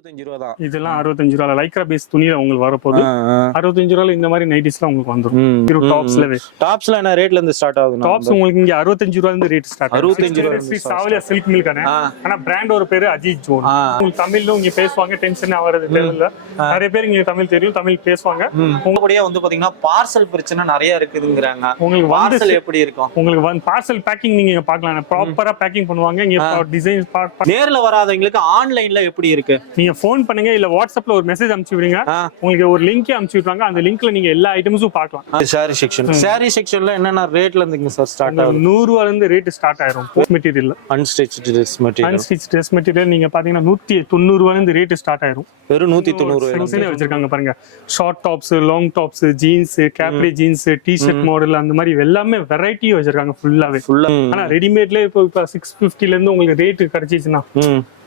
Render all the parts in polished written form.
65 தான். இதெல்லாம் 65 ரூபாய் லைக்ரா பேஸ் துணியில உங்களுக்கு வரப்போகுது. 65 ரூபாய் இந்த மாதிரி நைட்டிஸ்லாம் உங்களுக்கு வந்துரும். டாப்ஸ்லவே டாப்ஸ்ல என்ன ரேட்ல இருந்து ஸ்டார்ட் ஆகுது? டாப்ஸ் உங்களுக்கு இங்க 65 ரூபாயில இருந்து ரேட் ஸ்டார்ட் ஆகுது. 65 ரூபாய் ஸ்ரீ சாவலியா சில்க் மில்க் அண்ணே. ஆனா பிராண்ட் ஒரு பேரு அஜித் ஜோன். உங்களுக்கு தமிழ்ல இங்க பேசுவாங்க, டென்ஷன் ஆவறது இல்ல. நிறைய பேர் இங்க தமிழ் தெரியும், தமிழ் பேசுவாங்க. உங்களுடைய வந்து பாத்தீங்கன்னா பார்சல் பிரச்சனை நிறைய இருக்குதுங்கறாங்க. உங்களுக்கு பார்சல் எப்படி இருக்கும்? உங்களுக்கு பார்சல் பேக்கிங் நீங்க பார்க்கலாம். ப்ராப்பரா பேக்கிங் பண்ணுவாங்க. இங்க டிசைன் நேர்ல வராதவங்களுக்கு ஆன்லைன்ல எப்படி இருக்கு? நீங்க ஃபோன் பண்ணுங்க, இல்ல வாட்ஸ்அப்ல ஒரு மெசேஜ் அனுப்பிச்சு விடுங்க. உங்களுக்கு ஒரு லிங்க் அனுப்பிச்சு விடுறாங்க. அந்த லிங்க்ல நீங்க எல்லா ஐட்டம்ஸும் பார்க்கலாம். சாரி செக்ஷன், சாரி செக்ஷன்ல என்னென்ன ரேட்ல இருந்துங்க சார் ஸ்டார்ட் ஆகும்? 100 ரூபாயில இருந்து ரேட் ஸ்டார்ட் ஆயிரும். Material unstitched dress material, unstitched dress material நீங்க பாத்தீங்கன்னா 190 ரூபாயில இருந்து ரேட் ஸ்டார்ட் ஆயிரும். வெறும் 190 ரூபாய் வச்சிருக்காங்க பாருங்க. Short tops, long tops, jeans, Capri jeans, T-shirt model அந்த மாதிரி எல்லாமே வெரைட்டி வச்சிருக்காங்க ஃபுல்லாவே. ஆனா ரெடிமேட்ல இப்போ 650ல இருந்து உங்களுக்கு ரேட் கிடைச்சிச்சுன்னா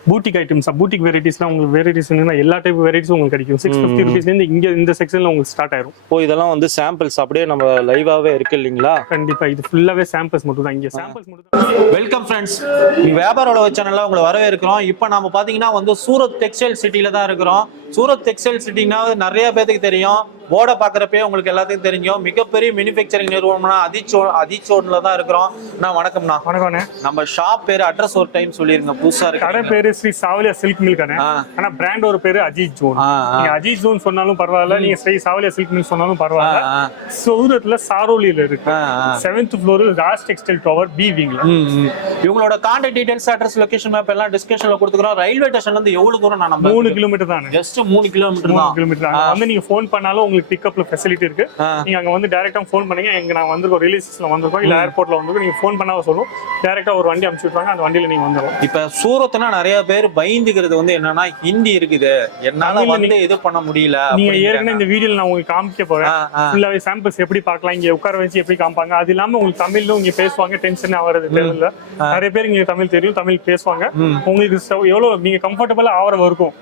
பூட்டிக் ஐட்டம்ஸ், பூட்டிக் வெரைட்டிஸ்லாம் உங்களுக்கு வெரைட்டிஸ் எல்லா டைப் வெரைட்டிஸும் உங்களுக்கு கிடைக்கும். 650 rupees இருந்து இங்க இந்த செக்ஷன்ல உங்களுக்கு ஸ்டார்ட் ஆயிரும். ஓ, இதெல்லாம் வந்து சாம்பிள்ஸ் அப்படியே நம்ம லைவாவே இருக்கு இல்லீங்களா? கண்டிப்பா இது ஃபுல்லாவே சாம்பிள்ஸ் மட்டும் தான். இங்க சாம்பிள்ஸ் மட்டும் தான். வெல்கம் ஃப்ரெண்ட்ஸ், வியாபார உலக சேனல்ல உங்களை வரவேற்கிறோம். இப்போ நாம பாத்தீங்கன்னா வந்து சூரத் டெக்ஸ்டைல் சிட்டில தான் இருக்கிறோம். சூரத் டெக்ஸ்டைல் சிட்டினா நிறைய பேருக்கு தெரியும். போர்ட பாக்குறப்பே உங்களுக்கு எல்லாத்துக்கும் தெரியும். மிகப்பெரிய மேனுஃபேக்சரிங் நிறுவனம்னா அதிச்சோன்ல தான் இருக்கிறோம். வணக்கம்ண்ணா. வணக்கம். நம்ம ஷாப் பேரு, அட்ரஸ் ஒரு டைம் சொல்லிருங்க. புதுசா இருக்கு. கடை பேரு ஸ்ரீ சாவலியா சில்க் மில்க் அண்ணே. ஆனா பிராண்ட் ஒரு பேரு அஜித் ஜோன். நீங்க அஜித் ஜோன் சொன்னாலும் பரவாயில்ல, நீங்க ஸ்ரீ சாவலியா சில்க் மில்க் சொன்னாலும் பரவாயில்ல. சூரத்ல சாரோலில இருக்கு. 7th floor Raj textile tower B விங்ல. இவங்களோட contact details, address, location map எல்லாம் டிஸ்கிரிப்ஷன்ல கொடுத்துக்கிறோம். ரயில்வே ஸ்டேஷன்ல இருந்து எவ்வளவு தூரம்? நான் 3 கிலோமீட்டர் தான். ஜஸ்ட் 3 கிலோமீட்டர் தான். வந்து நீங்க ஃபோன் பண்ணாலும் உங்களுக்கு பிக்கப்ல ஃபெசிலிட்டி இருக்கு. நீங்க அங்க வந்து டைரக்டா ஃபோன் பண்ணீங்க, எங்க நான் வந்திருக்கோம், ரிலீஸ்ல வந்திருக்கோம், இல்ல ஏர்போர்ட்ல வந்திருக்கோம், நீங்க ஃபோன் பண்ணாம சொல்லுவோம், டைரக்டா ஒரு வண்டி அனுப்பிச்சு விட்டுறாங்க. அந்த வண்டியில நீங்க வந்துரும். இப்ப சூரத்னா நிறைய பேர் பயந்துக்கிறது வந்து என்னன்னா ஹிந்தி இருக்குது, என்னால வந்து இது பண்ண முடியல. நீங்க ஏற்கனவே இந்த வீடியோல நான் உங்களுக்கு காமிக்க போறேன். ஃபுல்லாவே சாம்பிள்ஸ் எப்படி பார்க்கலாம், இங்க உட்கார வச்சு எப்படி காமிப்பாங்க. அது இல்லாம உங்களுக்கு தமிழ்ல இங்க பேசுவாங்க, டென்ஷன் ஆவறது இல்ல. நிறைய பேர் இங்க தமிழ் தெரியும், தமிழ் பேசுவாங்க. உங்களுக்கு எவ்வளவு நீங்க கம்ஃபர்டபுளா ஆவற வரைக்கும்,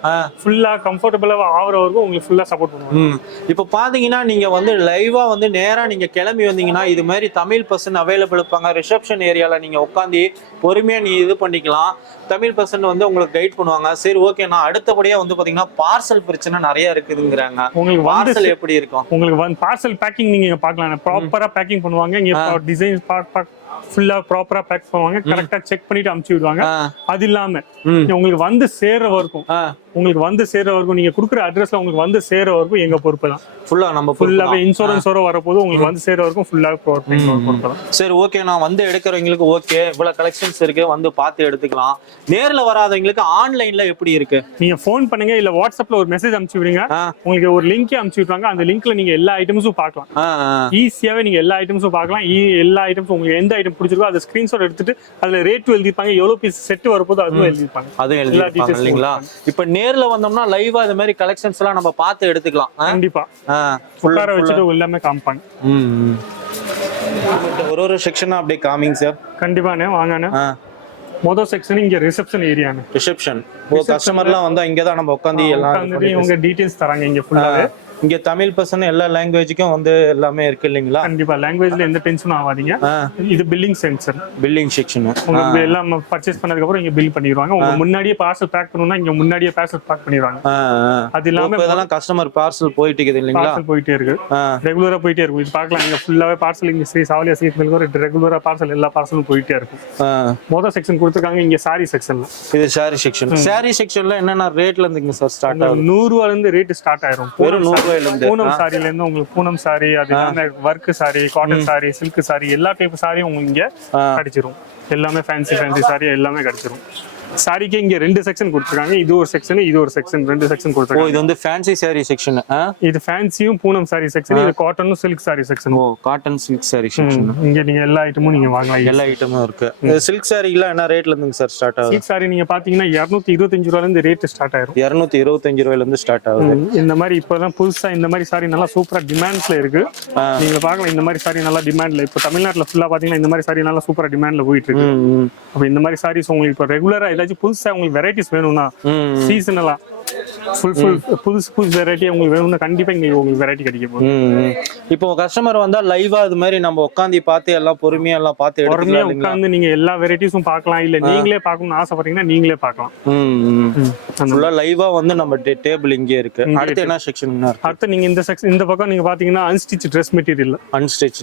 ஃபுல்லா கம்ஃபர்டபுளா ஆவற வரைக்கும் உங்களுக்கு ஃபுல்லா சப்போர்ட் பண்ணுவாங்க. இப்ப பாத்தீங்கன்னா நீங்க வந்து லைவா வந்து நேரா நீங்க கிளம்பி வந்தீங்கன்னா இது மாதிரி தமிழ் பர்சன் அவைலபிள் இருப்பாங்க. ரிசப்ஷன் ஏரியால நீங்க உட்காந்து பொறுமையா நீ இது பண்ணிக்கலாம். தமிழ் பர்சன் வந்து உங்களுக்கு கைட் பண்ணுவாங்க. சரி, ஓகே. நான் அடுத்தபடியா வந்து பாத்தீங்கன்னா பார்சல் பிரச்சனை நிறைய இருக்குதுங்கிறாங்க. உங்களுக்கு பார்சல் எப்படி இருக்கும்? உங்களுக்கு பார்சல் பேக்கிங் நீங்க பார்க்கலாம். ப்ராப்பரா பேக்கிங் பண்ணுவாங்க. இங்க டிசைன் ஃபுல்லா ப்ராப்பரா பேக் பண்ணுவாங்க. கரெக்டா செக் பண்ணிட்டு அனுப்பிச்சு விடுவாங்க. அது இல்லாம உங்களுக்கு வந்து சேர்ற வரைக்கும் நீங்க குடுக்குற அட்ரஸ்ல உங்களுக்கு வந்து சேர்ற வரைக்கும் எங்க பொறுப்பு தான். ஃபுல்லா நம்ம ஃபுல்லாவே இன்சூரன்ஸோட வரப்போது உங்களுக்கு வந்து சேர்ற வரைக்கும் ஃபுல்லா பொறுப்பு தான். சரி, ஓகே. நான் வந்து எடுக்கிறவங்களுக்கு ஓகே, இவ்வளவு கலெக்ஷன்ஸ் இருக்கு, வந்து பார்த்து எடுத்துக்கலாம். நேர்ல வராதவங்களுக்கு ஆன்லைன்ல எப்படி இருக்கு? நீங்க ஃபோன் பண்ணுங்க, இல்ல வாட்ஸ்அப்ல ஒரு மெசேஜ் அனுப்பிச்சு விடுங்க. உங்களுக்கு ஒரு லிங்க் அனுப்பிச்சு விடுறாங்க. அந்த லிங்க்ல நீங்க எல்லா ஐட்டம்ஸும் பார்க்கலாம். ஈஸியாவே நீங்க எல்லா ஐட்டம்ஸும் பார்க்கலாம். எல்லா ஐட்டம்ஸும் உங்களுக்கு எந்த ஐட்டம் பிடிச்சிருக்கோ அதை ஸ்கிரீன்ஷாட் எடுத்துட்டு அதுல ரேட் எழுதிருப்பாங்க, எவ்வளவு பீஸ் செட் வரப்போது அதுவும் எழுதிருப்பாங்க. அதுவும் எழுதிருப்பாங்க இல்லீங்களா? இப்ப நேர்ல வந்தோம்னா லைவா இந்த மாதிரி கலெக்ஷன்ஸ் எல்லாம் நம்ம பார்த்து எடுத்துக்கலாம். கண்டிப்பா உட்கார வச்சுட்டு எல்லாமே காமிப்பாங்க. ஒரு செக்ஷனா அப்படியே காமிங்க சார். கண்டிப்பாண்ணே, வாங்கண்ணே. மொதல் செக்ஷன் இங்க ரிசப்ஷன் ஏரியாண்ணே. ரிசப்ஷன் கஸ்டமர்லாம் வந்தா இங்கதான் நம்ம உட்காந்து எல்லாம் உங்க டீடைல்ஸ் தராங்க. இங்க ஃபுல்லாவே இங்க தமிழ் பர்சன் எல்லா லாங்குவேஜுக்கும் வந்து எல்லாமே இருக்கு இல்லீங்களா? கண்டிப்பா லாங்குவேஜ்ல எந்த டென்ஷனும் ஆகாதீங்க. இது பில்லிங் செக்ஷன். பில்லிங் செக்ஷன் உங்களுக்கு எல்லாம் பர்ச்சேஸ் பண்ணதுக்கு அப்புறம் இங்க பில் பண்ணிடுவாங்க. உங்க முன்னாடியே பார்சல் பேக் பண்ணனும்னா இங்க முன்னாடியே பார்சல் பேக் பண்ணிடுவாங்க. அது இல்லாம இதெல்லாம் கஸ்டமர் பார்சல் போயிட்டு இருக்குது இல்லீங்களா? பார்சல் போயிட்டே இருக்கு, ரெகுலரா போயிட்டே இருக்கு. இது பார்க்கலாம். இங்க ஃபுல்லாவே பார்சல் இங்க ஸ்ரீ சாவலியா சில்க் மில்க் ரெகுலரா பார்சல் எல்லா பார்சலும் போயிட்டே இருக்கும். மொத செக்ஷன் கொடுத்திருக்காங்க. இங்க சாரி செக்ஷன்ல இது சாரி செக்ஷன். சாரி செக்ஷன்ல என்னென்ன ரேட்ல இருந்துங்க சார் ஸ்டார்ட் ஆகும்? 100 ரூபாயில இருந்து ரேட் ஸ்டார்ட் ஆயிரும். வெறும் 100 ரூபாயில இருந்து. பூனம் சாரில இருந்து உங்களுக்கு பூனம் சாரி, அது இல்லாம work sorry, cotton sorry, silk sorry, எல்லா டைப் சாரியும் உங்களுக்கு இங்க கிடைச்சிரும். எல்லாமே ஃபேன்சி சாரி எல்லாமே கிடைச்சிரும். சாரிக்கு இங்க 2 செக்ஷன் கொடுத்திருக்காங்க. இது ஒரு செக்ஷன், இது ஒரு செக்ஷன், 2 செக்ஷன் கொடுத்திருக்காங்க. இது வந்து ஃபேன்சி சாரி செக்ஷன். இது ஃபேன்சியும் பூனம் சாரி செக்ஷன். இது காட்டனும் silk sari section. Cotton silk sari section. இங்க நீங்க எல்லா ஐட்டமும் நீங்க வாங்கலாம். எல்லா ஐட்டமும் இருக்கு. சில்க் சாரில என்ன ரேட்ல இருந்து சார் ஸ்டார்ட் ஆகுது? சில்க் சாரி நீங்க பாத்தீங்கன்னா 225 ரூபாயில இருந்து ரேட் ஸ்டார்ட் ஆயிரும். 225 ரூபாயில இருந்து ஸ்டார்ட் ஆகுது. இந்த மாதிரி இப்பதான் புதுசா இந்த மாதிரி சாரி நல்லா சூப்பரா டிமாண்ட்ஸ்ல இருக்கு. நீங்க பாக்கலாம். இந்த மாதிரி சாரி நல்லா டிமாண்ட்ல இப்ப தமிழ்நாட்டுல ஃபுல்லா பாத்தீங்கன்னா இந்த மாதிரி சாரி நல்லா சூப்பரா டிமாண்ட்ல போயிட்டு இருக்கு. அப்ப இந்த மாதிரி சாரீஸ் உங்களுக்கு இப்ப ரெகுலரா ஏதாச்சும் புதுசா உங்களுக்கு வெரைட்டிஸ் வேணும்னா சீசனலா ஃபுல் புதுசு வெரைட்டி உங்களுக்கு வேணும்னா கண்டிப்பா இங்க உங்களுக்கு வெரைட்டி கிடைக்க போகுது. இப்போ கஸ்டமர் வந்தா லைவா அது மாதிரி நம்ம உட்காந்து பார்த்து எல்லாம் பொறுமையா எல்லாம் பார்த்து பொறுமையா உட்காந்து நீங்க எல்லா வெரைட்டிஸும் பார்க்கலாம். இல்ல நீங்களே பார்க்கணும்னு ஆசைப்படுறீங்கன்னா நீங்களே பார்க்கலாம். ஃபுல்லா லைவா வந்து நம்ம டேபிள் இங்கே இருக்கு. அடுத்து என்ன செக்ஷன்? அடுத்து நீங்க இந்த பக்கம் நீங்க பாத்தீங்கன்னா unstitch dress material. Unstitch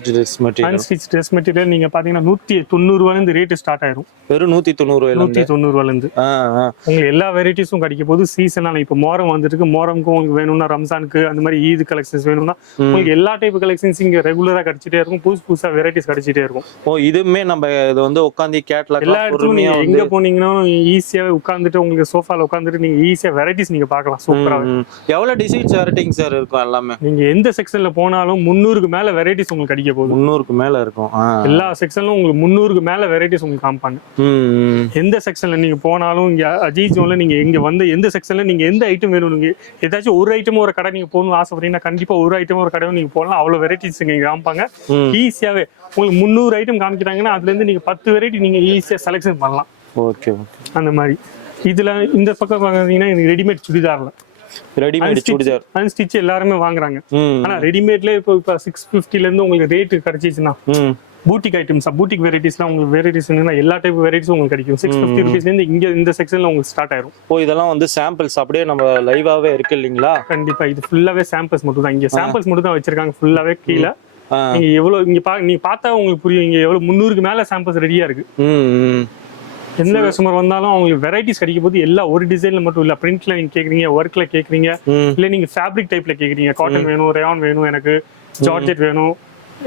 dress material நீங்க பாத்தீங்கன்னா 190 ரூபாயில இருந்து ரேட் ஸ்டார்ட் ஆயிரும். வெறும் 190 ரூபாயில இருந்து உங்களுக்கு எல்லா வெரைட்டிஸும் கிடைக்க போது. சீசனால இப்ப மோரம் வந்துருக்கு. மோரம்க்கு உங்களுக்கு வேணும்னா ரம்ஜானுக்கு அந்த மாதிரி ஈத் கலெக்ஷன்ஸ் வேணும்னா உங்களுக்கு எல்லா டைப் கலெக்ஷன்ஸ் இங்க ரெகுலரா கிடைச்சிட்டே இருக்கும். புதுசா வெரைட்டிஸ் கிடைச்சிட்டே இருக்கும். இதுமே நம்ம இது வந்து உட்காந்து கேட்லாக் எல்லா இடத்துலயும் நீங்க எங்க போனீங்கன்னா ஈஸியா உட்காந்துட்டு உங்களுக்கு சோஃபால உட்காந்துட்டு நீங்க ஈஸியா வெரைட்டிஸ் நீங்க பார்க்கலாம். சூப்பரா எவ்வளவு டிசைன்ஸ் வெரைட்டிங் சார் இருக்கும் எல்லாமே. நீங்க எந்த செக்ஷன்ல போனாலும் 300க்கு மேல வெரைட்டிஸ் உங்களுக்கு கிடைக்க போகுது. 300க்கு மேல இருக்கும். எல்லா செக்ஷன்லயும் உங்களுக்கு 300க்கு மேல வெரைட்டிஸ் உங்களுக்கு காமிப்பாங்க. எந்த செக்ஷன்ல நீங்க போனாலும் இங்க அஜித் ஜோன்ல நீங்க எங்க வந்து எந்த செக்ஷன்ல நீங்க எந்த ஐட்டம் வேணும், நீங்க ஏதாச்சும் ஒரு ஐட்டம் ஒரு கடை நீங்க போகணும்னு ஆசைப்படுறீங்கன்னா கண்டிப்பா ஒரு ஐட்டம் ஒரு கடை நீங்க போகலாம். அவ்வளவு வெரைட்டிஸ் இங்க காமிப்பாங்க. ஈஸியாவே உங்களுக்கு 300 ஐட்டம் காமிக்கிறாங்கன்னா அதுல இருந்து நீங்க 10 வெரைட்டி நீங்க ஈஸியா செலக்ஷன் பண்ணலாம். ஓகே அந்த மாதிரி இதுல இந்த பக்கம் பாத்தீங்கன்னா ரெடிமேட் சுடிதார்ல அன்ஸ்டிச் எல்லாருமே வாங்குறாங்க. ஆனா ரெடிமேட்ல இப்போ 650 இருந்து உங்களுக்கு ரேட் கிடைச்சிச்சுன்னா பூட்டிக் ஐட்டம்ஸ் பூட்டிக் வெரைட்டிஸ்லாம் உங்களுக்கு வெரைட்டிஸ் எல்லா டைப் வெரைட்டிஸும் உங்களுக்கு கிடைக்கும். 650 ருபீஸ்ல இருந்து இங்க இந்த செக்ஷன்ல உங்களுக்கு ஸ்டார்ட் ஆயிரும். இதெல்லாம் வந்து சாம்பிள்ஸ் அப்படியே நம்ம லைவாவே இருக்கு இல்லீங்களா? கண்டிப்பா இது ஃபுல்லாவே சாம்பிள்ஸ் மட்டும் தான். இங்க சாம்பிள்ஸ் மட்டும் தான் வச்சிருக்காங்க ஃபுல்லாவே. கீழே நீங்க எவ்வளவு நீங்க பார்த்தா உங்களுக்கு புரியும் இங்க எவ்வளவு 300க்கு மேல சாம்பிள்ஸ் ரெடியா இருக்கு. எந்த கஸ்டமர் வந்தாலும் அவங்களுக்கு வெரைட்டிஸ் கிடைக்க போது. எல்லா ஒரு டிசைன்ல மட்டும் இல்ல, பிரிண்ட்ல நீங்க கேக்குறீங்க, ஒர்க்ல கேக்குறீங்க, இல்ல நீங்க ஃபேப்ரிக் டைப்ல கேக்குறீங்க, காட்டன் வேணும், ரயான் வேணும், எனக்கு ஜார்ஜெட் வேணும்,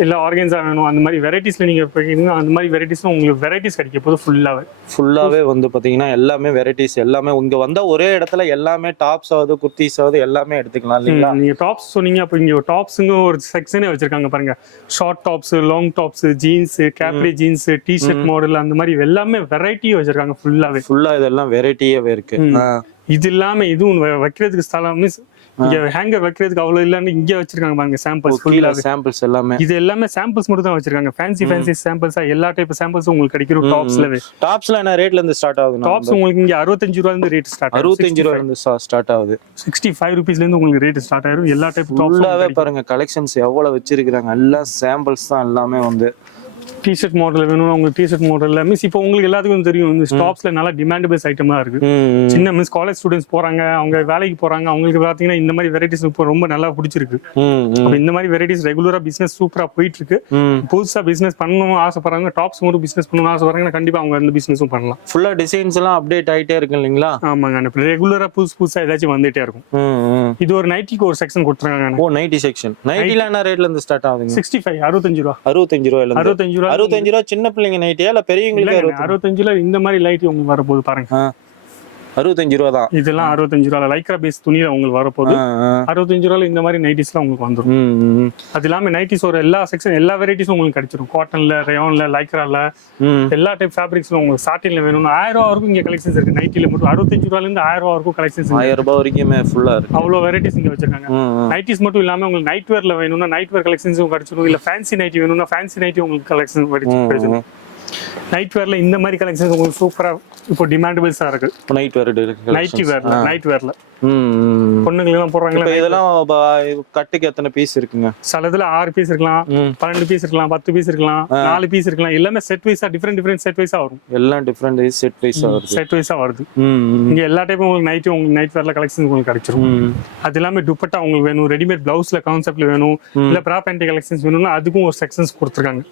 இல்ல ஆர்கன்ஸா வேணும், அந்த மாதிரி வெரைட்டிஸ்ல நீங்க கேக்குறீங்க. அந்த மாதிரி வெரைட்டிஸ்ல உங்களுக்கு வெரைட்டிஸ் கிடைக்க போது. ஃபுல்லாவே வந்து பாத்தீங்கன்னா எல்லாமே வெரைட்டிஸ் எல்லாமே இங்க வந்தா ஒரே இடத்துல எல்லாமே டாப்ஸ் ஆகுது, குர்த்திஸ் ஆகுது, எல்லாமே எடுத்துக்கலாம் இல்லீங்களா? நீங்க டாப்ஸ் சொன்னீங்க, அப்ப இங்க டாப்ஸ்ங்க ஒரு செக்ஷனே வச்சிருக்காங்க பாருங்க. Short tops, long tops, jeans, Capri jeans, T-shirt model, அந்த மாதிரி எல்லாமே வெரைட்டி வச்சிருக்காங்க. ஃபுல்லா இதெல்லாம் வெரைட்டியாவே இருக்கு. இது இல்லாம இதுவும் வைக்கிறதுக்கு ஸ்தலம் மீன்ஸ் இங்க ஹேங்கர் வைக்கிறதுக்கு அவ்வளவு இல்லன்னு இங்க வச்சிருக்காங்க பாருங்க. சாம்பிள்ஸ் எல்லாமே இது எல்லாமே சாம்பிள்ஸ் மட்டும் தான் வச்சிருக்காங்க. ஃபேன்சி சாம்பிள்ஸா எல்லா டைப் சாம்பிள்ஸ் உங்களுக்கு கிடைக்கும். டாப்ஸ்ல என்ன ரேட்ல இருந்து ஸ்டார்ட் ஆகுது? டாப்ஸ் உங்களுக்கு இங்க 65 ரூபாயில இருந்து ரேட் ஸ்டார்ட் ஆகுது. 65 ரூபாயில இருந்து ஸ்டார்ட் ஆகுது. 65 ரூபீஸ்ல இருந்து உங்களுக்கு ரேட் ஸ்டார்ட் ஆயிரும். எல்லா டைப் டாப்ஸ்லாவே பாருங்க கலெக்ஷன்ஸ் எவ்வளவு வச்சிருக்காங்க. எல்லாம் சாம்பிள்ஸ் தான் எல்லாமே. வந்து டி-ஷர்ட் மாடல் வேணும் உங்களுக்கு. டி-ஷர்ட் மாடல்ல மீன்ஸ் இப்போ உங்களுக்கு எல்லாத்துக்கும் தெரியும் இந்த டாப்ஸ்ல நல்லா டிமாண்டபிள்ஸ் ஐட்டமா இருக்கு. சின்ன மீன்ஸ் காலேஜ் ஸ்டூடெண்ட்ஸ் போறாங்க, அவங்க வேலைக்கு போறாங்க, அவங்களுக்கு பாத்தீங்கன்னா இந்த மாதிரி வெரைட்டிஸ் இப்போ ரொம்ப நல்லா பிடிச்சிருக்கு. இந்த மாதிரி வெரைட்டிஸ் ரெகுலரா பிசினஸ் சூப்பரா போயிட்டு இருக்கு. புதுசா பிசினஸ் பண்ணணும் ஆசைப்படுறாங்க, டாப்ஸ் மட்டும் பிசினஸ் பண்ணணும் ஆசைப்படுறாங்கன்னா கண்டிப்பா அவங்க அந்த பிசினஸும் பண்ணலாம். ஃபுல்லா டிசைன்ஸ் எல்லாம் அப்டேட் ஆயிட்டே இருக்கு இல்லீங்களா? ஆமாங்க, ரெகுலரா புதுசா ஏதாச்சும் வந்துட்டே இருக்கும். இது ஒரு நைட்டிக்கு ஒரு செக்ஷன் கொடுத்துருக்காங்க. Nightie section. நைட்டில என்ன ரேட்ல இருந்து ஸ்டார்ட் ஆகுது? 65 65 ரூபா. 65 ரூபாயில இருந்து 65 ரூபா. சின்ன பிள்ளைங்க நைட்டியா இல்ல பெரியவங்களுக்கு? 65 இந்த மாதிரி லைட் உங்களுக்கு வரப்போகுது பாருங்க. 65 ரூபா தான் இதெல்லாம். 65 ரூபா லைக்ரா பேஸ் துணியில உங்களுக்கு வரப்போகுது. 65 ரூபாயில இந்த மாதிரி நைட்டிஸ்லாம் உங்களுக்கு வந்துடும். அது இல்லாம நைட்டிஸ் ஒரு எல்லா செக்ஷன் எல்லா வெரைட்டிஸும் உங்களுக்கு கிடைச்சிடும். காட்டன்ல, ரயான்ல, லைக்ரால, எல்லா டைப் ஃபேப்ரிக்ஸ்ல உங்களுக்கு சாட்டின்ல வேணும்னா 1000 ரூபா வரைக்கும் இங்க கலெக்ஷன்ஸ் இருக்கு. நைட்டில மட்டும் 65 ரூபாயில இருந்து 1000 ரூபா வரைக்கும் கலெக்ஷன்ஸ். 1000 ரூபாய் வரைக்குமே ஃபுல்லா இருக்கு. அவ்வளவு வெரைட்டிஸ் இங்க வச்சிருக்காங்க. நைட்டிஸ் மட்டும் இல்லாம உங்களுக்கு நைட் வேர்ல வேணும்னா நைட் வேர் கலெக்ஷன்ஸும் கிடைச்சிடும். இல்ல ஃபேன்சி நைட்டி வேணும்னா ஃபேன்சி நைட்டி உங்களுக்கு கலெக்ஷன் கிடைச்சிடும். நைட் வேர்ல இந்த மாதிரி கலெக்ஷன்ஸ் உங்களுக்கு சூப்பரா இப்போ டிமாண்டபிள்ஸா இருக்கு. நைட் வேர்ல பொண்ணுங்க எல்லாம் போடுறாங்க. இதெல்லாம் கட்டுக்கு எத்தனை பீஸ் இருக்குங்க? சிலதுல 6 பீஸ் இருக்கலாம், 12 பீஸ் இருக்கலாம், 10 பீஸ் இருக்கலாம், 4 பீஸ் இருக்கலாம். எல்லாமே செட் வைஸா டிஃபரெண்ட் செட் வைஸா வரும். எல்லாம் டிஃபரெண்ட் செட் வைஸா வருது. இங்க எல்லா டைப்பும் உங்களுக்கு நைட் வேர்ல கலெக்ஷன் உங்களுக்கு கிடைச்சிரும். அது எல்லாமே துப்பட்டா உங்களுக்கு வேணும், ரெடிமேட் பிளவுஸ்ல கான்செப்ட்ல வேணும், இல்ல பிரா பேண்ட் கலெக்ஷன்ஸ் வேணும்னா அதுக்கும் ஒரு செக்ஷன்ஸ் கொடுத்துருக்காங்க.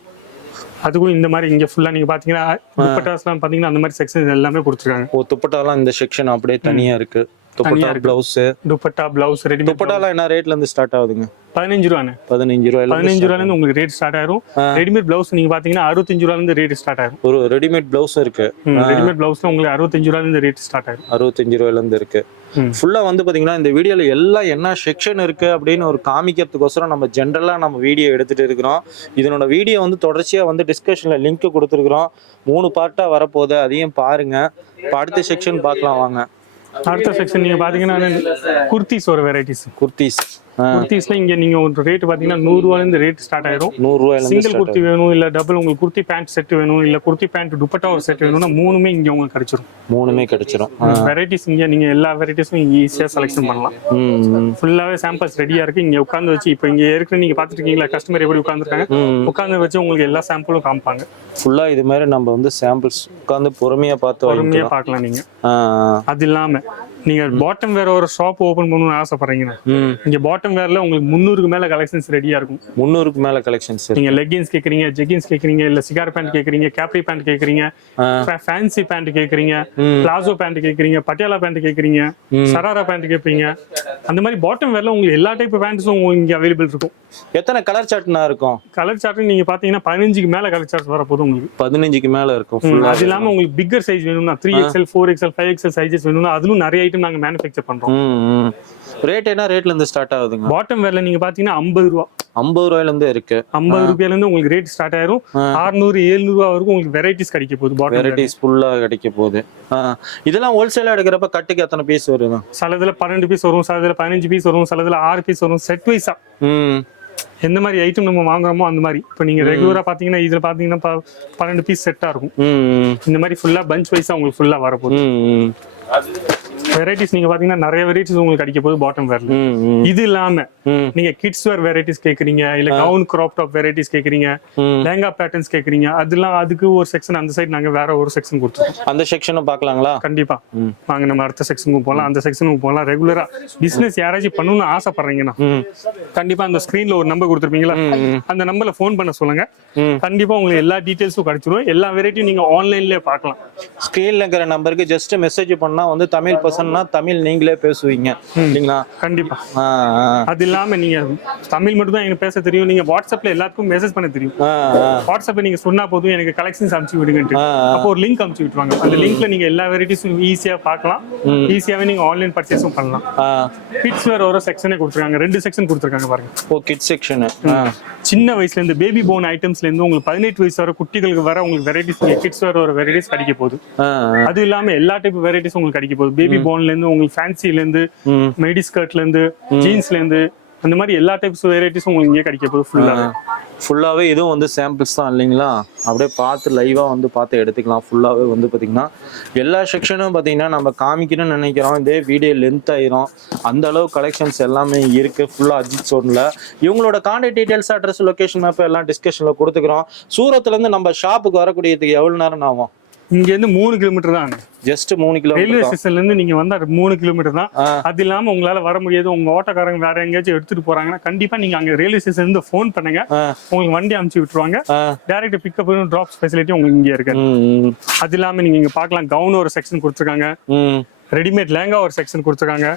அதுக்கும் இந்த மாதிரி இங்க ஃபுல்லா நீங்க பாத்தீங்கன்னா துப்பட்டாஸ்லாம் பாத்தீங்கன்னா அந்த மாதிரி செக்ஷன் எல்லாமே கொடுத்துருக்காங்க. துப்பட்டாலாம் இந்த செக்ஷன் அப்படியே தனியா இருக்கு. Dupatta blouse, dupatta blouse, readymade துப்பட்டாலாம் என்ன ரேட்ல இருந்து ஸ்டார்ட் ஆகுதுங்க? 15 ரூபானே. 15 ரூபாயில இருந்து உங்களுக்கு ரேட் ஸ்டார்ட் ஆயிரும். ரெடிமேட் பிளவுஸ் நீங்க பாத்தீங்கன்னா 65 ரூபாயில இருந்து ரேட் ஸ்டார்ட் ஆயிரும். ஒரு ரெடிமேட் பிளவுஸ் இருக்கு. ரெடிமேட் பிளவுஸ்ல உங்களுக்கு 65 ரூபாயில இருந்து ரேட் ஸ்டார்ட் ஆயிரும். 65 ரூபாயில இருந்து இருக்கு. ஃபுல்லா வந்து பாத்தீங்கன்னா இந்த வீடியோல எல்லாம் என்ன செக்ஷன் இருக்கு அப்படின்னு ஒரு காமிக்கிறதுக்கோசரம் நம்ம ஜென்ரலா நம்ம வீடியோ எடுத்துட்டு இருக்கிறோம். இதனோட வீடியோ வந்து தொடர்ச்சியா வந்து டிஸ்கஷன்ல லிங்க் கொடுத்துருக்கிறோம். 3 பார்ட்டா வரப்போகுது, அதையும் பாருங்க. அடுத்த செக்ஷன் பார்க்கலாம் வாங்க. அடுத்த செக்ஷன் நீங்க பாத்தீங்கன்னா குர்த்திஸ் ஒரு வெரைட்டிஸ். குர்த்திஸ் குர்த்திஸ்ல இங்க நீங்க ஒரு ரேட் பாத்தீங்கன்னா 100 ரூபாயில இருந்து ரேட் ஸ்டார்ட் ஆயிரும். 100 ரூபாயில சிங்கிள் குர்த்தி வேணும் இல்ல டபுள் உங்களுக்கு குர்த்தி பேண்ட் செட் வேணும் இல்ல குர்த்தி பேண்ட் துப்பட்டா ஒரு செட் வேணும்னா மூணுமே இங்க உங்களுக்கு கிடைச்சிரும். மூணுமே கிடைச்சிரும். வெரைட்டிஸ் இங்க நீங்க எல்லா வெரைட்டிஸும் இங்க ஈஸியா செலக்ஷன் பண்ணலாம். ஃபுல்லாவே சாம்பிள்ஸ் ரெடியா இருக்கு. இங்க உட்கார்ந்து வச்சு இப்போ இங்க இருக்கு நீங்க பாத்துட்டு இருக்கீங்களா கஸ்டமர் எப்படி உட்கார்ந்துருக்காங்க, உட்கார்ந்து வச்சு உங்களுக்கு எல்லா சாம்பிளும் காமிப்பாங்க. ஃபுல்லா இது மாதிரி நம்ம வந்து சாம்பிள்ஸ் உட்கார்ந்து பொறுமையா பார்க்கலாம் நீங்க. அது இல்லாம நீங்க பாட்டம் வேற ஒரு ஷாப் ஓபன் பண்ணணும்னு ஆசைப்படுறீங்கன்னா இங்க பாட்டம் வேர்ல உங்களுக்கு 300க்கு மேல கலெக்ஷன்ஸ் ரெடியா இருக்கும். 300க்கு மேல கலெக்ஷன்ஸ். நீங்க லெகின்ஸ் கேக்குறீங்க, ஜெகின்ஸ் கேக்குறீங்க, இல்ல சிகார் பேண்ட் கேக்குறீங்க, கேப்ரி பேண்ட் கேக்குறீங்க, ஃபேன்சி பேண்ட் கேக்குறீங்க, பிளாசோ பேண்ட் கேக்குறீங்க, பட்டியாலா பேண்ட் கேக்குறீங்க, சராரா பேண்ட் கேக்குறீங்க, அந்த மாதிரி பாட்டம் வேர்ல உங்களுக்கு எல்லா டைப் பேண்ட்ஸும் இங்க அவைலபிள் இருக்கும். எத்தனை கலர் சார்ட்னா இருக்கும்? கலர் சார்ட் நீங்க பாத்தீங்கன்னா 15க்கு மேல கலர் சார்ட் வர போதும் உங்களுக்கு. 15க்கு மேல இருக்கும். அது இல்லாம உங்களுக்கு பிக்கர் சைஸ் வேணும்னா 3XL 4XL 5XL சைஸஸ் வேணும்னா அதுவும் நிறைய ஐட்டம் நாங்க மேனுஃபேக்சர் பண்றோம். ரேட் என்ன ரேட்ல இருந்து ஸ்டார்ட் ஆகுதுங்க? பாட்டம் வேர்ல நீங்க பாத்தீங்கன்னா 50 ரூபாய். 50 ரூபாயில இருந்து இருக்கு. 50 ரூபாயில இருந்து உங்களுக்கு ரேட் ஸ்டார்ட் ஆயிரும். 600 700 ரூபாய் வரைக்கும் உங்களுக்கு வெரைட்டிஸ் கிடைக்க போகுது. பாட்டம் வெரைட்டிஸ் ஃபுல்லா கிடைக்க போகுது. இதெல்லாம் ஹோல்சேலா எடுக்கிறப்ப கட்டுக்கு எத்தனை பீஸ் வருது? சிலதுல 12 பீஸ் வரும், சிலதுல 15 பீஸ் வரும், சிலதுல 6 பீஸ் வரும். செட் வைஸா எந்த மாதிரி ஐட்டம் நம்ம வாங்குறோமோ அந்த மாதிரி. இப்போ நீங்க ரெகுலரா பாத்தீங்கன்னா இதுல பாத்தீங்கன்னா 12 பீஸ் செட்டா இருக்கும். இந்த மாதிரி ஃபுல்லா பஞ்ச் வைஸா உங்களுக்கு ஃபுல்லா வரப்போகுது. வெரைட்டிஸ் நீங்க பாத்தீங்கன்னா நிறைய வெரைட்டிஸ் உங்களுக்கு கிடைக்க போகுது பாட்டம் வேர்ல. இது இல்லாம நீங்க கிட்ஸ் வேர் வெரைட்டிஸ் கேக்குறீங்க, இல்ல கவுன் கிராப் டாப் வெரைட்டிஸ் கேக்குறீங்க, லெஹங்கா பேட்டர்ன்ஸ் கேக்குறீங்க, அதெல்லாம் அதுக்கு ஒரு செக்ஷன் அந்த சைடு நாங்க வேற ஒரு செக்ஷன் கொடுத்துருக்கோம். அந்த செக்ஷனும் பார்க்கலாங்களா? கண்டிப்பா வாங்க, நம்ம அடுத்த செக்ஷனுக்கு போகலாம். அந்த செக்ஷனுக்கு போகலாம். ரெகுலரா பிசினஸ் யாராச்சும் பண்ணணும்னு ஆசைப்படுறீங்கன்னா கண்டிப்பா அந்த ஸ்கிரீன்ல ஒரு நம்பர் கொடுத்துருப்பீங்களா, அந்த நம்பர்ல போன் பண்ண சொல்லுங்க. கண்டிப்பா உங்களுக்கு எல்லா டீடைல்ஸும் கிடைச்சிரும். எல்லா வெரைட்டியும் நீங்க ஆன்லைன்லயே பார்க்கலாம். ஸ்கிரீன்ல இருக்கிற நம்பருக்கு ஜஸ்ட் மெசேஜ் பண்ணா வந்து தமிழ் பர்சன்னா தமிழ் நீங்களே பேசுவீங்க இல்லீங்களா? கண்டிப்பா. அது இல்லாம நீங்க தமிழ் மட்டும் தான் எனக்கு பேச தெரியும், நீங்க வாட்ஸ்அப்ல எல்லாத்துக்கும் மெசேஜ் பண்ண தெரியும். வாட்ஸ்அப்ல நீங்க சொன்னா போதும் எனக்கு கலெக்ஷன்ஸ் அனுப்பிச்சு விடுங்கன்ட்டு. அப்போ ஒரு லிங்க் அனுப்பிச்சு விட்டுருவாங்க. அந்த லிங்க்ல நீங்க எல்லா வெரைட்டிஸும் ஈஸியா பார்க்கலாம். ஈஸியாவே நீங்க ஆன்லைன் பர்ச்சேஸும் பண்ணலாம். கிட்ஸ் வேர் ஒரு செக்ஷனே கொடுத்துருக்காங்க. 2 செக்ஷன் கொடுத்துருக்காங்க பாருங்க. ஓ, கிட்ஸ் செக்ஷன். சின்ன வயசுல இருந்து பேபி போன் ஐட்டம்ஸ்ல இருந்து உங்களுக்கு 18 வயசு வரை குட்டிகளுக்கு வர உங்களுக்கு வெரைட்டிஸ் கிட்ஸ் வேர் ஒரு வெரைட்டிஸ் கிடைக்க போகுது. அது இல்லாம எல்லா டைப் வெரைட்டிஸ் உங்களுக்கு கிடைக்க போகுது. பேபி போன்ல இருந்து உங்களுக்கு ஃபேன்சில இருந்து மெடி ஸ்கர்ட்ல இருந்து ஜீன்ஸ்ல இருந்து அந்த மாதிரி எல்லா டைப்ஸ் வெரைட்டிஸும் உங்களுக்கு இங்கே கிடைக்க போகுது. ஃபுல்லாவே இதுவும் வந்து சாம்பிள்ஸ் தான் இல்லைங்களா? அப்படியே பார்த்து லைவா வந்து பார்த்து எடுத்துக்கலாம். ஃபுல்லாவே வந்து பாத்தீங்கன்னா எல்லா செக்ஷனும் பாத்தீங்கன்னா நம்ம காமிக்கணும்னு நினைக்கிறோம். இதே வீடியோ லென்த் ஆயிரும். அந்த அளவு கலெக்ஷன்ஸ் எல்லாமே இருக்கு ஃபுல்லா அஜித் ஸ்டோர்ல. இவங்களோட contact details, address, location map எல்லாம் டிஸ்கஷன்ல கொடுத்துக்கிறோம். சூரத்ல இருந்து நம்ம ஷாப்புக்கு வரக்கூடியதுக்கு எவ்வளவு நேரம் ஆகும்? இங்க இருந்து 3 கிலோமீட்டர் தான். Just 3 kilometre. ரயில்வே ஸ்டேஷன்ல இருந்து நீங்க வந்தா 3 கிலோமீட்டர் தான். அது இல்லாம உங்களால வர முடியாது, உங்க ஓட்டக்காரங்க வேற எங்கேயாச்சும் எடுத்துட்டு போறாங்கன்னா கண்டிப்பா நீங்க அங்க ரயில்வே ஸ்டேஷன்ல இருந்து போன் பண்ணுங்க. உங்களுக்கு வண்டி அனுப்பிச்சு விட்டுருவாங்க. டைரக்ட் பிக்கப் டிராப் ஃபெசிலிட்டி உங்களுக்கு இங்க இருக்கு. அது இல்லாம நீங்க இங்க பாக்கலாம் கவுன் ஒரு செக்ஷன் கொடுத்துருக்காங்க. ரெடிமேட் லேங்கா ஒரு செக்ஷன் கொடுத்துருக்காங்க.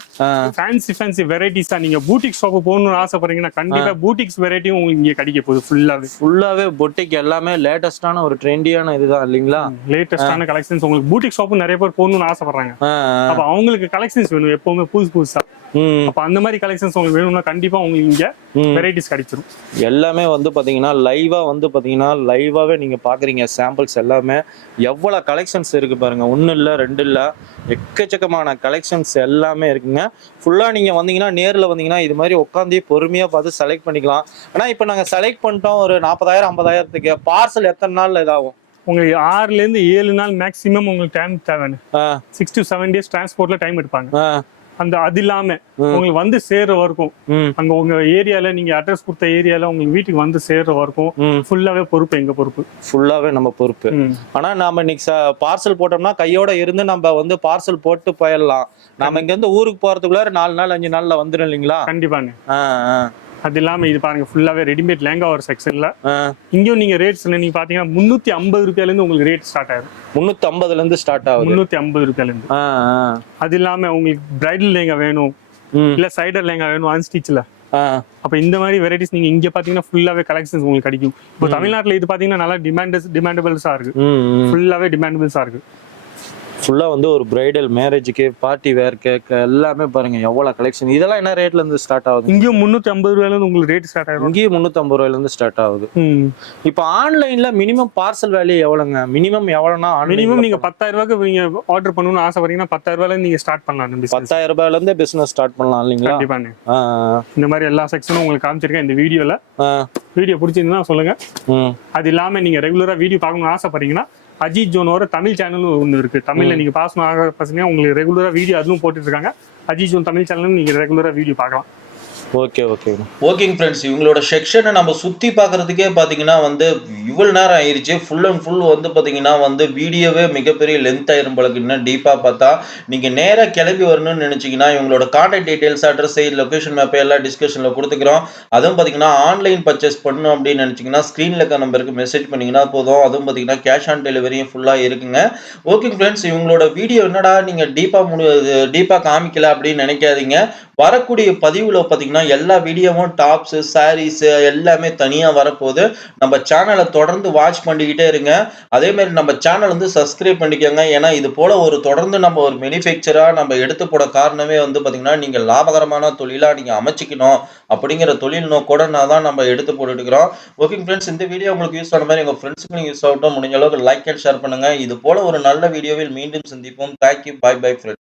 ஃபேன்சி வெரைட்டிஸா நீங்க பூட்டிக் ஷாப் போகணும்னு ஆசைப்படுறீங்கன்னா கண்டிப்பா பூட்டிக்ஸ் வெரைட்டியும் உங்களுக்கு இங்க கிடைக்க போகுது. ஃபுல்லாவே பொட்டிக் எல்லாமே லேட்டஸ்டான ஒரு ட்ரெண்டியான இதுதான் இல்லீங்களா? லேட்டஸ்டான கலெக்ஷன்ஸ் உங்களுக்கு பூட்டிக் ஷாப் நிறைய பேர் போகணும்னு ஆசைப்படுறாங்க. அப்ப அவங்களுக்கு கலெக்ஷன்ஸ் வேணும் எப்பவுமே புதுசா. அப்ப அந்த மாதிரி கலெக்ஷன்ஸ் உங்களுக்கு வேணும்னா கண்டிப்பா உங்களுக்கு இங்க வெரைட்டிஸ் கிடைச்சிரும். எல்லாமே வந்து பாத்தீங்கன்னா லைவா வந்து பாத்தீங்கன்னா லைவாவே நீங்க பாக்குறீங்க. சாம்பிள்ஸ் எல்லாமே எவ்வளவு கலெக்ஷன்ஸ் இருக்கு பாருங்க. 1 இல்ல 2 இல்ல, எக்கச்சக்கமான கலெக்ஷன்ஸ் எல்லாமே இருக்குங்க. ஃபுல்லா நீங்க வந்தீங்கன்னா நேர்ல வந்தீங்கன்னா இது மாதிரி உட்காந்து பொறுமையா பார்த்து செலக்ட் பண்ணிக்கலாம். ஆனா இப்ப நாங்க செலக்ட் பண்ணிட்டோம் ஒரு 40,000 50,000க்கு. பார்சல் எத்தனை நாள்ல இதாகும்? உங்களுக்கு 6ல இருந்து 7 நாள் மேக்ஸிமம் உங்களுக்கு டைம் தேவை. 6 to 7 days டிரான்ஸ்போர்ட்ல டைம் எடுப்பாங்க. அது இல்லாம உங்களுக்கு வந்து சேர்ற வரைக்கும் அங்க உங்க ஏரியால நீங்க அட்ரஸ் கொடுத்த ஏரியால உங்களுக்கு வீட்டுக்கு வந்து சேர்ற வரைக்கும் ஃபுல்லாவே பொறுப்பு எங்க பொறுப்பு. ஃபுல்லாவே நம்ம பொறுப்பு. ஆனா நாம இன்னைக்கு பார்சல் போட்டோம்னா கையோட இருந்து நம்ம வந்து பார்சல் போட்டு போயிடலாம். நாம இங்க இருந்து ஊருக்கு போறதுக்குள்ள 4 நாள் 5 நாள்ல வந்துடும் இல்லைங்களா? கண்டிப்பாங்க. அது இல்லாம இது பாருங்க ஃபுல்லாவே ரெடிமேட் லேங்கா ஒரு செக்ஷன்ல. இங்கேயும் நீங்க ரேட்ஸ் நீங்க பாத்தீங்கன்னா 350 ரூபாயில இருந்து உங்களுக்கு ரேட் ஸ்டார்ட் ஆகும். 350ல இருந்து ஸ்டார்ட் ஆகும். 350 ரூபாயில இருந்து. அது இல்லாம உங்களுக்கு பிரைடல் லேங்கா வேணும் இல்ல சைடர் லேங்கா வேணும் அன்ஸ்டிச்ல. அப்ப இந்த மாதிரி வெரைட்டிஸ் நீங்க இங்க பாத்தீங்கன்னா ஃபுல்லாவே கலெக்ஷன்ஸ் உங்களுக்கு கிடைக்கும். இப்போ தமிழ்நாட்டுல இது பாத்தீங்கன்னா நல்லா டிமாண்டபிள்ஸா இருக்கு. ஃபுல்லாவே டிமாண்டபிள்ஸா இருக்கு. ஃபுல்லா வந்து ஒரு பிரைடல் மேரேஜுக்கு பார்ட்டி வேர் கேக் எல்லாமே பாருங்க எவ்வளவு கலெக்ஷன். இதெல்லாம் என்ன ரேட்ல இருந்து ஸ்டார்ட் ஆகுது? இங்கேயும் 350 ரூபாயில இருந்து உங்களுக்கு ரேட் ஸ்டார்ட் ஆயிரும். இங்கேயும் 350 ரூபாயில இருந்து ஸ்டார்ட் ஆகுது. இப்போ ஆன்லைன்ல மினிமம் பார்சல் வேல்யூ எவ்வளவுங்க? மினிமம் எவ்வளவுனா? மினிமம் நீங்க 10,000 ரூபாய்க்கு நீங்க ஆர்டர் பண்ணணும்னு ஆசைப்படுறீங்கன்னா 10,000 ரூபாயில நீங்க ஸ்டார்ட் பண்ணலாம். 10,000 ரூபாயில இருந்து பிசினஸ் ஸ்டார்ட் பண்ணலாம் இல்லீங்களா? கண்டிப்பாங்க. இந்த மாதிரி எல்லா செக்ஷனும் உங்களுக்கு காமிச்சிருக்கேன் இந்த வீடியோல. வீடியோ பிடிச்சிருந்தா சொல்லுங்க. அது இல்லாம நீங்க ரெகுலரா வீடியோ பார்க்கணும்னு ஆசைப்படுறீங்கன்னா அஜித் ஜோனோட தமிழ் சேனலும் ஒன்று இருக்கு. தமிழ்ல நீங்க பாசனம் ஆக பசங்க உங்களுக்கு ரெகுலரா வீடியோ அதுவும் போட்டுட்டு இருக்காங்க. அஜித் ஜோன் தமிழ் சேனலும் நீங்க ரெகுலரா வீடியோ பார்க்கலாம். ஓகேங்க ஃப்ரெண்ட்ஸ், இவங்களோட செக்ஷனை நம்ம சுற்றி பார்க்குறதுக்கே பார்த்தீங்கன்னா வந்து இவ்வளோ நேரம் ஆயிடுச்சு. ஃபுல் அண்ட் ஃபுல் வந்து பார்த்தீங்கன்னா வந்து வீடியோவே மிகப்பெரிய லென்த் ஆயிரும் போலக்கு. இன்னும் டீப்பாக பார்த்தா நீங்கள் நேராக கிளம்பி வரணும்னு நினச்சிங்கன்னா இவங்களோட contact details, address, location map எல்லாம் டிஸ்கிரிப்ஷனில் கொடுத்துக்கிறோம். அதுவும் பார்த்தீங்கன்னா ஆன்லைன் பர்ச்சேஸ் பண்ணணும் அப்படின்னு நினச்சிங்கன்னா ஸ்க்ரீனில் இருக்க நம்பருக்கு மெசேஜ் பண்ணிங்கன்னா போதும். அதுவும் பார்த்தீங்கன்னா கேஷ் ஆன் டெலிவரியும் ஃபுல்லாக இருக்குங்க. ஓகே ஃப்ரெண்ட்ஸ், இவங்களோட வீடியோ என்னடா நீங்கள் டீப்பாக காமிக்கல அப்படின்னு நினைக்காதீங்க. வரக்கூடிய பதிவுல பார்த்தீங்கன்னா எல்லா வீடியோவும் டாப்ஸ், சாரீஸ் எல்லாமே தனியா வரப்போகுது. நம்ம சேனலை தொடர்ந்து வாட்ச் பண்ணிக்கிட்டே இருங்க. அதே மாதிரி நம்ம சேனல் வந்து சப்ஸ்கிரைப் பண்ணிக்கோங்க. ஏன்னா இது போல ஒரு தொடர்ந்து நம்ம ஒரு மேனுஃபேக்சரா நம்ம எடுத்து போட காரணமே வந்து பார்த்தீங்கன்னா நீங்க லாபகரமான தொழிலா நீங்க அமைச்சிக்கணும் அப்படிங்கிற தொழில் நோக்கோட தான் நம்ம எடுத்து போட்டுட்டு இருக்கிறோம். ஓகே ஃப்ரெண்ட்ஸ், இந்த வீடியோ உங்களுக்கு யூஸ் ஆன மாதிரி உங்க ஃப்ரெண்ட்ஸுக்கு நீங்க யூஸ் ஆகட்டும். முடிஞ்ச அளவுக்கு லைக் அண்ட் ஷேர் பண்ணுங்க. இது போல ஒரு நல்ல வீடியோவில் மீண்டும் சந்திப்போம். தேங்க்யூ. Bye bye friends.